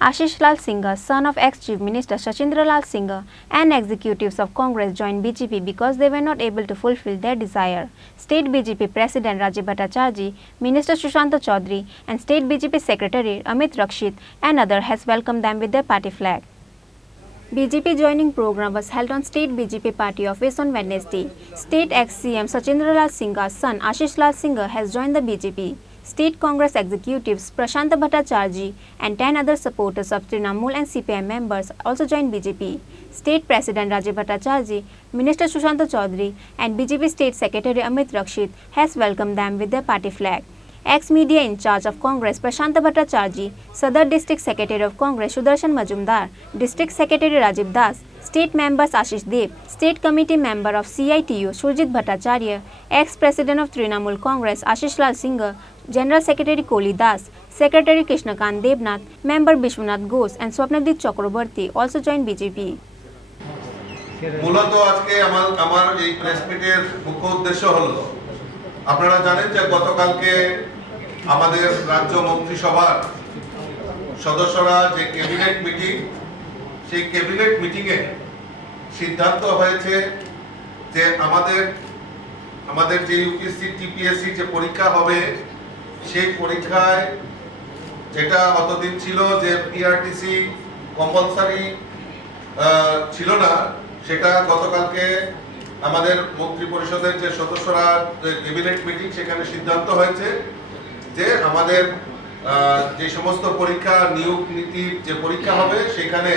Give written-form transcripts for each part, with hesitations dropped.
Asish Lal Singha, son of ex-Chief Minister Sachindra Lal Singha, and executives of Congress joined BJP because they were not able to fulfill their desire. State BJP President Prasanta Bhartacharjee, Minister Prasanta Bhartacharjee, and State BJP Secretary Amit Rakshit and others has welcomed them with their party flag. BJP joining program was held on State BJP Party office on Wednesday. State ex-CM Sachindra Lal Singha's son Asish Lal Singha has joined the BJP. State Congress executives Prasanta Bhartacharjee and 10 other supporters of Trinamool and CPIM members also joined BJP. State President Prasanta Bhartacharjee, Minister Prasanta Bhartacharjee and BJP State Secretary Amit Rakshit has welcomed them with their party flag. Ex-media in charge of Congress Prasanta Bhartacharjee, Sadar District Secretary of Congress Sudarshan Majumdar, District Secretary Rajiv Das, State members Ashish Dev, State Committee member of CITU Surjit Bhattacharya, ex-President of Trinamool Congress Asish Lal Singha, General Secretary Koli Das, Secretary Krishnakant Debnath, member Bishwanath Ghosh and Swapnadip Chakraborty also joined BJP. মূলত আজকে আমার এই press মিটের মুখ্য উদ্দেশ্য হলো আপনারা জানেন যে গতকালকে আমাদের রাজ্য মন্ত্রিসভার সদস্যরা যে ক্যাবিনেট মিটিং সেই ক্যাবিনেট মিটিং এ সিদ্ধান্ত হয়েছে যে আমাদের যে ইউপিএসসি টিপিএসসি যে পরীক্ষা হবে সেই পরীক্ষায় যেটা অতদিন ছিল যে পিআরটিসি কম্পালসারি ছিল না সেটা গতকালকে আমাদের মন্ত্রী পরিষদের যে সদস্যরা ক্যাবিনেট মিটিং সেখানে সিদ্ধান্ত হয়েছে যে আমাদের যে সমস্ত পরীক্ষা নিয়োগ নীতির যে পরীক্ষা হবে সেখানে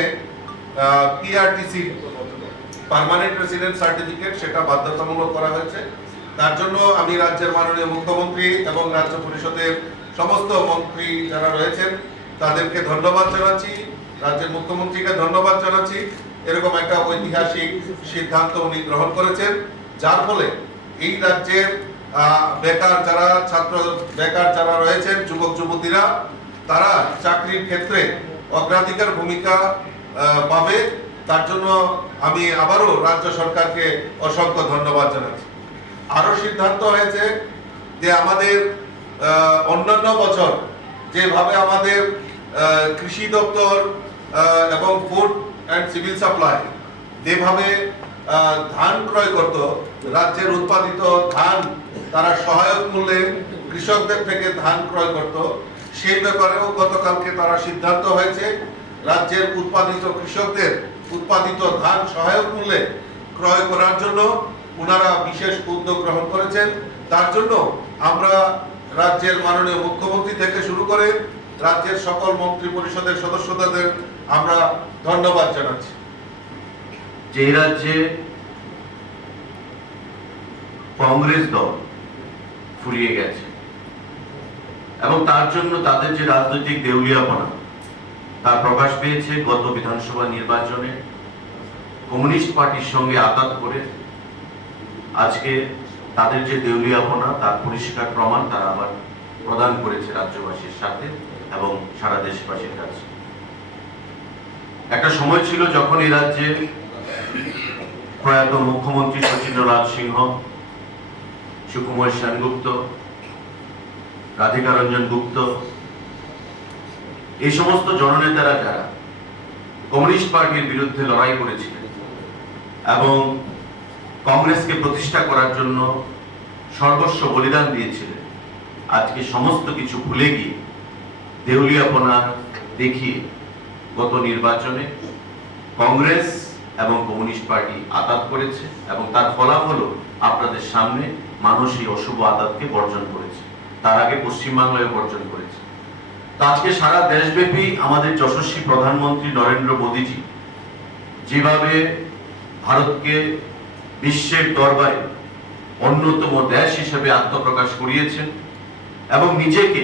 পিআরটিসি পার্মানেন্ট রেসিডেন্ট সার্টিফিকেট সেটা বাধ্যতামূলক করা হয়েছে। তার জন্য আমি রাজ্যের মাননীয় মুখ্যমন্ত্রী এবং রাজ্য পরিষদের সমস্ত মন্ত্রী যারা রয়েছেন তাদেরকে ধন্যবাদ জানাচ্ছি, রাজ্যের মুখ্যমন্ত্রীকে ধন্যবাদ জানাচ্ছি। এরকম একটা ঐতিহাসিক সিদ্ধান্ত উনি গ্রহণ করেছেন, যার ফলে এই রাজ্যের বেকার যারা ছাত্র বেকার যারা রয়েছেন যুবক যুবতীরা তারা চাকরির ক্ষেত্রে অগ্রাধিকার ভূমিকা পাবে। তার জন্য আমি আবারও রাজ্য সরকারকে অসংখ্য ধন্যবাদ জানাচ্ছি। আরো সিদ্ধান্ত হয়েছে যে আমাদের অন্যান্য বছর যেভাবে আমাদের কৃষি দপ্তর এবং ফুড অ্যান্ড সিভিল সাপ্লাই যেভাবে ধান ক্রয় করত, রাজ্যের উৎপাদিত ধান তারা সহায়ক মূল্যে কৃষকদের থেকে ধান ক্রয় করত, সেই ব্যাপারেও গতকালকে তারা সিদ্ধান্ত হয়েছে রাজ্যের উৎপাদিত কৃষকদের উৎপাদিত ধান সহায়ক মূল্যে ক্রয় করার জন্য ওনারা বিশেষ উদ্যোগ গ্রহণ করেছেন। তার জন্য আমরা রাজ্যের মাননীয় মুখ্যমন্ত্রী থেকে শুরু করে রাজ্যের সকল মন্ত্রী পরিষদের সদস্যদের আমরা ধন্যবাদ জানাচ্ছি। যে রাজ্যে কংগ্রেস দল ফুরিয়ে গেছে এবং তার জন্য তাদের যে রাজনৈতিক দেউলিয়াপনা তার প্রকাশ পেয়েছে গত বিধানসভা নির্বাচনে কমিউনিস্ট পার্টির সঙ্গে আঘাত করে আজকে তাদের যে দেউলিয়াপনা তার পরিষ্কার প্রমাণ তারা আবার প্রদান করেছে রাজ্যবাসীর সাথে এবং সারা দেশবাসীর কাছে। একটা সময় ছিল যখন এই রাজ্যে প্রয়াত মুখ্যমন্ত্রী সচিন্দ্র লাল সিংহ, সুকুমার সেনগুপ্ত, রাধিকা রঞ্জন গুপ্ত এই সমস্ত জননেতারা যারা কমিউনিস্ট পার্টির বিরুদ্ধে লড়াই করেছিলেন এবং কংগ্রেসকে প্রতিষ্ঠা করার জন্য সর্বস্ব বলিদান দিয়েছিলেন, আজকে সমস্ত কিছু ভুলে গিয়ে দেউলিয়াপনা দেখিয়ে গত নির্বাচনে কংগ্রেস এবং কমিউনিস্ট পার্টি আঘাত করেছে এবং তার ফলাফলও আপনাদের সামনে মানুষ এই অশুভ আঘাতকে বর্জন করেছে, তার আগে পশ্চিমবাংলায় বর্জন করেছে। তো আজকে সারা দেশব্যাপী আমাদের যশস্বী প্রধানমন্ত্রী নরেন্দ্র মোদীজি যেভাবে ভারতকে বিশ্বের দরবারে অন্যতম দেশ হিসেবে আত্মপ্রকাশ করিয়েছেন এবং নিজেকে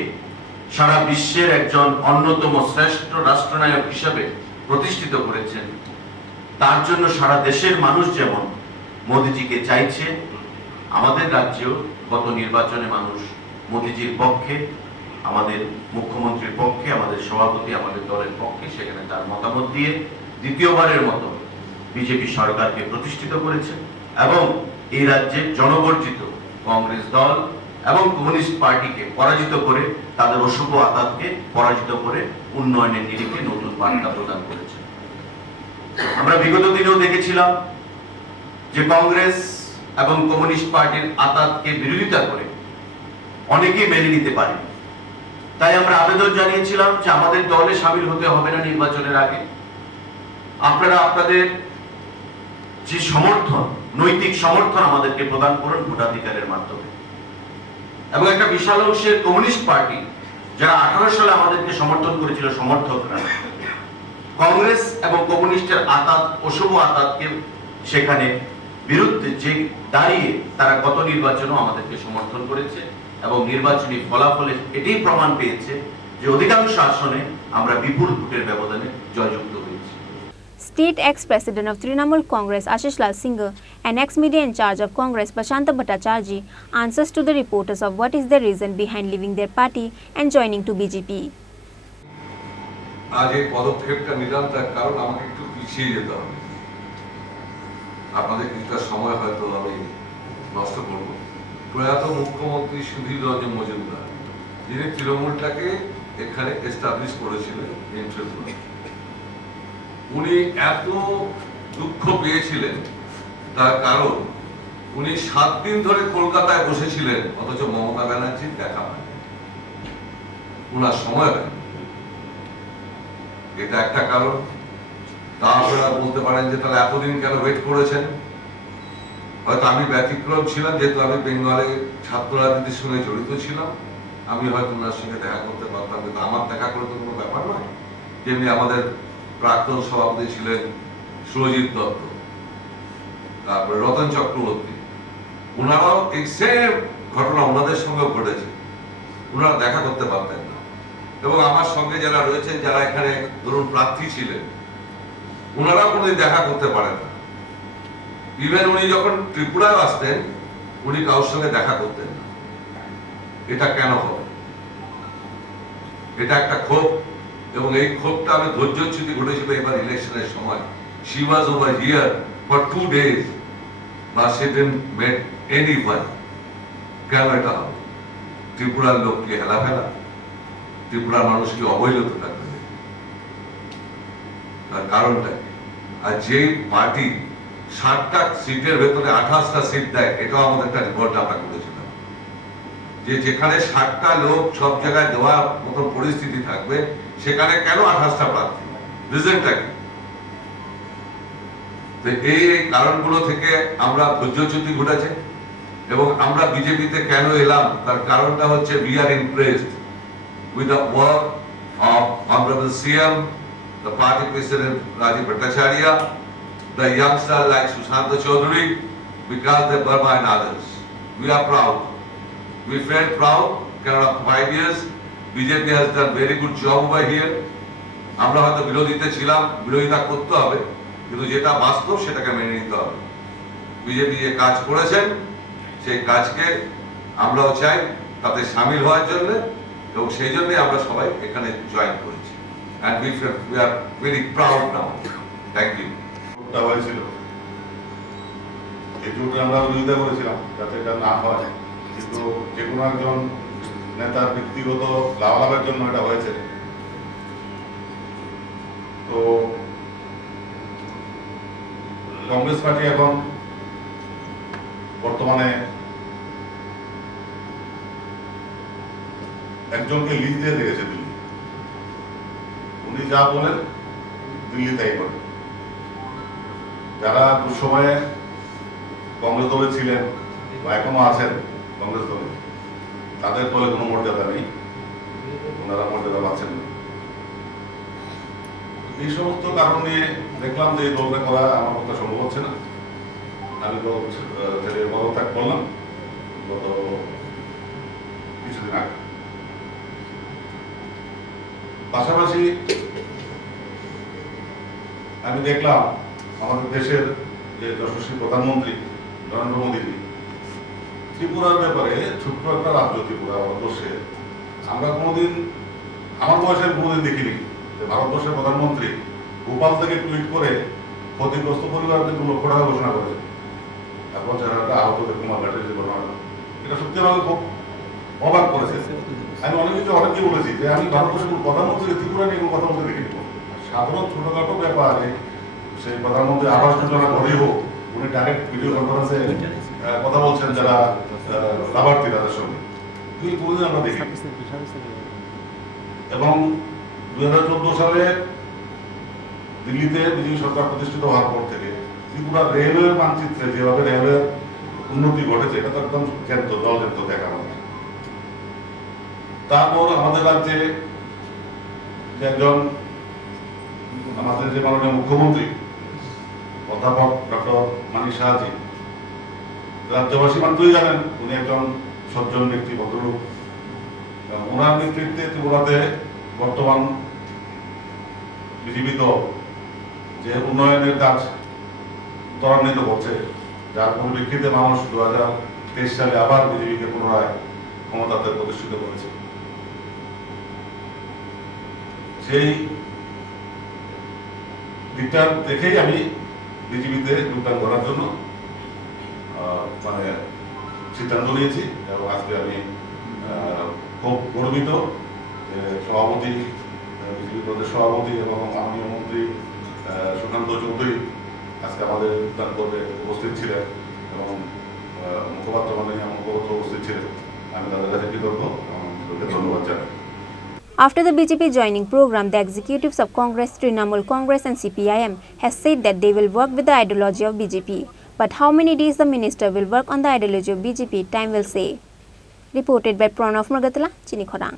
সারা বিশ্বের একজন অন্যতম শ্রেষ্ঠ রাষ্ট্রনায়ক হিসেবে প্রতিষ্ঠিত করেছেন, তার জন্য সারা দেশের মানুষ যেমন মোদীজিকে চাইছে, আমাদের রাজ্যেও গত নির্বাচনে মানুষ মোদীজির পক্ষে, আমাদের মুখ্যমন্ত্রীর পক্ষে, আমাদের সভাপতি আমাদের দলের পক্ষে সেখানে তার মতামত দিয়ে দ্বিতীয়বারের মতো বিজেপি সরকারকে প্রতিষ্ঠিত করেছে এবং এই রাজ্যে জনবর্জিত কংগ্রেস দল এবং কমিউনিস্ট পার্টিকে পরাজিত করে তাদের অশুভ আঘাতকে পরাজিত করে উন্নয়নের নিরিখে নতুন বার্তা প্রদান করেছে। আমরা বিগত দিনেও দেখেছিলাম যে কংগ্রেস এবং কমিউনিস্ট পার্টির আঁতাতকে বিরোধিতা করে অনেকেই মেনে নিতে পারে। তাই আমরা আবেদন জানিয়েছিলাম যে আমাদের দলে সামিল হতে হবে না নির্বাচনের আগে। আপনারা আপনাদের যে সমর্থন, নৈতিক সমর্থন আমাদেরকে প্রদান করুন ভোটাধিকারের মাধ্যমে। এবং একটা বিশাল অংশের কমিউনিস্ট পার্টি যারা 18 সালে আমাদেরকে সমর্থন করেছিল সমর্থকরা, কংগ্রেস এবং কমিউনিস্টের আঁতাত, অশুভ আঁতাতকে সেখানে বিরুদ্ধে যে দাঁড়িয়ে তারা গত নির্বাচনেও আমাদেরকে সমর্থন করেছে এবং নির্বাচনী ফলাফলে এটাই প্রমাণ পেয়েছে যে অধিকাংশ আসনে আমরা বিপুল ভোটের ব্যবধানে জয়যুক্ত হয়েছি। State ex-president of Trinamool Congress Asish Lal Singha and ex-media in charge of Congress Prasanta Bhartacharjee answers to the reporters of what is the reason behind leaving their party and joining to BJP. আজ এই পদক্ষেপটা নিলাম তার কারণ আমাকে একটু পিছিয়ে যেতে হবে। আপনাদের কিছুটা সময় হয়তো আমি নষ্ট করব। প্রয়াত মুখ্যমন্ত্রী সুধীর রঞ্জন মজুমদার, যিনি তৃণমূলটাকে এখানে এস্টাবলিশ করেছিলেন ত্রিপুরা, উনি এত দুঃখ পেয়েছিলেন তার কারণ উনি 7 দিন ধরে কলকাতায় বসেছিলেন, অথচ মমতা ব্যানার্জির দেখা হয়নি, ওনার সময় হয়নি। এটা একটা কারণ। তা আপনারা বলতে পারেন যে তাহলে এতদিন কেন ওয়েট করেছেন। হয়তো আমি ব্যতিক্রম ছিলাম, যেহেতু আমি বেঙ্গলে ছাত্র রাজনীতির সঙ্গে জড়িত ছিলাম, আমি হয়তো ওনার সঙ্গে দেখা করতে পারতাম, কিন্তু আমার দেখা করে তো কোনো ব্যাপার নয়। যেমনি আমাদের প্রাক্তন সভাপতি ছিলেন সুরজিৎ দত্ত, তারপরে রতন চক্রবর্তী, ওনারাও এই সেম ঘটনা ওনাদের সঙ্গে ঘটেছে, ওনারা দেখা করতে পারতেন না। এবং আমার সঙ্গে যারা রয়েছেন, যারা এখানে ধরুন প্রার্থী ছিলেন, ওনারাও কোনোদিন দেখা করতে পারেন না। ইভেন উনি যখন ত্রিপুরায় আসতেন, উনি কারোর সঙ্গে দেখা করতেন না। এটা কেন হবে? এটা একটা ক্ষোভ, এবং এই ক্ষোভটা আমি ধৈর্যচ্যুতি ঘটেছিল এবার ইলেকশনের সময়। She was over here for 2 days, but she didn't meet anyone. কেন এটা হবে? ত্রিপুরার লোক কি হেলা ফেলা? ত্রিপুরার মানুষ কি অবহেলিত থাকবে? তার কারণটা কি? আর যে পার্টি 60টা সিটের ভেতরে 28টা সিট দেয়, এটাও আমাদের একটা রিপোর্ট আমরা করেছিলাম, যে যেখানে 60টা লোক সব জায়গায় দেওয়ার মতো পরিস্থিতি থাকবে, সেখানে কেন 28টা প্রার্থী? রিজনটা কি? এই কারণগুলো থেকে আমরা ধৈর্যচ্যুতি ঘটেছে। এবং আমরা বিজেপিতে কেন এলাম তার কারণটা হচ্ছে we are impressed with the work of Honorable CM, the party president Rajiv Bhattacharya, the youngsters like Prasanta Chaudhary, Vikas De Burma and others. We are proud. We felt proud. Canada 5 years, BJP has done very good job over here. আমরা হয়তো বিরোধীতে ছিলাম, বিরোধিতা করতে হবে, কিন্তু যেটা বাস্তব সেটাকে মেনে নিতে হবে। বিজেপি যে কাজ করেছেন সেই কাজকে আমরাও চাই তাতে সামিল হওয়ার জন্য, এবং সেই জন্যই আমরা সবাই এখানে জয়েন করেছি। And we are very proud now. Thank you. হয়েছিল এই জোটে আমরা বিরোধিতা করেছিলাম যাতে এটা না হয়, কিন্তু যে কোনো একজন নেতার ব্যক্তিগত লাভালাভের জন্য এটা হয়েছে। তো কংগ্রেস পার্টি এখন বর্তমানে একজনকে লিজ দিয়ে দিয়েছে দিল্লি। উনি যা বলেন দিল্লি তাই করেন। যারা দুঃসময়ে কংগ্রেস দলে ছিলেন বা এখনো আছেন কংগ্রেস দলে, তাদের দলে কোনো মর্যাদা নেই, ওনারা মর্যাদা পাচ্ছেন না। এই সমস্ত কারণ নিয়ে দেখলাম যে এই দলটা করা আমার পক্ষে সম্ভব হচ্ছে না। আমি তো ছেলে পদত্যাগ করলাম গত কিছুদিন আগে। পাশাপাশি আমি দেখলাম আমাদের দেশের যে যশস্বী প্রধানমন্ত্রী নরেন্দ্র মোদী ত্রিপুরার ব্যাপারে, ছোট্ট একটা রাজ্য ত্রিপুরা ভারতবর্ষে, আমরা কোনোদিন, আমার বয়সের কোনোদিন দেখিনি যে ভারতবর্ষের প্রধানমন্ত্রী ভোপাল থেকে টুইট করে ক্ষতিগ্রস্ত পরিবারদের 2 লক্ষ টাকা ঘোষণা করেছে। তারপর যারা আহতদের কুমার ঘাটের যে ঘটনাটা, এটা সত্যি আমাকে খুব অবাক করেছে। আমি অনেকে বলেছি যে আমি ভারতবর্ষের প্রধানমন্ত্রী ত্রিপুরা নিয়ে কোনো কথা বলতে দেখিনি। সাধারণ ছোটখাটো ব্যাপারে সেই প্রধানমন্ত্রী আবাস যোজনা করেই হোক উনি ডাইরেক্ট ভিডিও কনফারেন্সে কথা বলছেন যারা লাভার্থী তাদের সঙ্গে, এগুলি কোনোদিন আমরা দেখি। এবং 2014 সালে দিল্লিতে বিজেপি সরকার প্রতিষ্ঠিত হওয়ার পর থেকে ত্রিপুরা রেলওয়ের মানচিত্রে যেভাবে রেলওয়ের উন্নতি ঘটেছে এটা তো একদম জলজান্ত দেখা আমাদের। তারপর আমাদের রাজ্যে একজন আমাদের যে মাননীয় মুখ্যমন্ত্রী অধ্যাপক ডক্টর মানিক সাহাজি, রাজ্যবাসী মাত্রই জানেন উনি একজন সজ্জন ব্যক্তি, ভদ্রলোক। ওনার নেতৃত্বে ত্রিপুরাতে বর্তমান বিজেপি দল যে উন্নয়নের কাজ ত্বরান্বিত করছে, যার পরিপ্রেক্ষিতে মানুষ 2023 সালে আবার বিজেপিকে পুনরায় ক্ষমতাতে প্রতিষ্ঠিত করেছে। সেই দিকটা দেখেই আমি বিজেপিতে যোগদান করার জন্য সিদ্ধান্ত নিয়েছি এবং আজকে আমি খুব গর্বিত যে সভাপতি, বিজেপি প্রদেশ সভাপতি এবং মাননীয় মন্ত্রী সুকান্ত চৌধুরী আজকে আমাদের যোগদান করতে উপস্থিত ছিলেন এবং মুখপাত্র উপস্থিত ছিলেন। আমি তাদের কাছে কৃতজ্ঞ এবং ধন্যবাদ জানাই। After the BJP joining program, the executives of Congress, Trinamool Congress and CPIM has said that they will work with the ideology of BJP. But how many days the minister will work on the ideology of BJP, time will say. Reported by Pranav Murgatala, Chini, Khorang.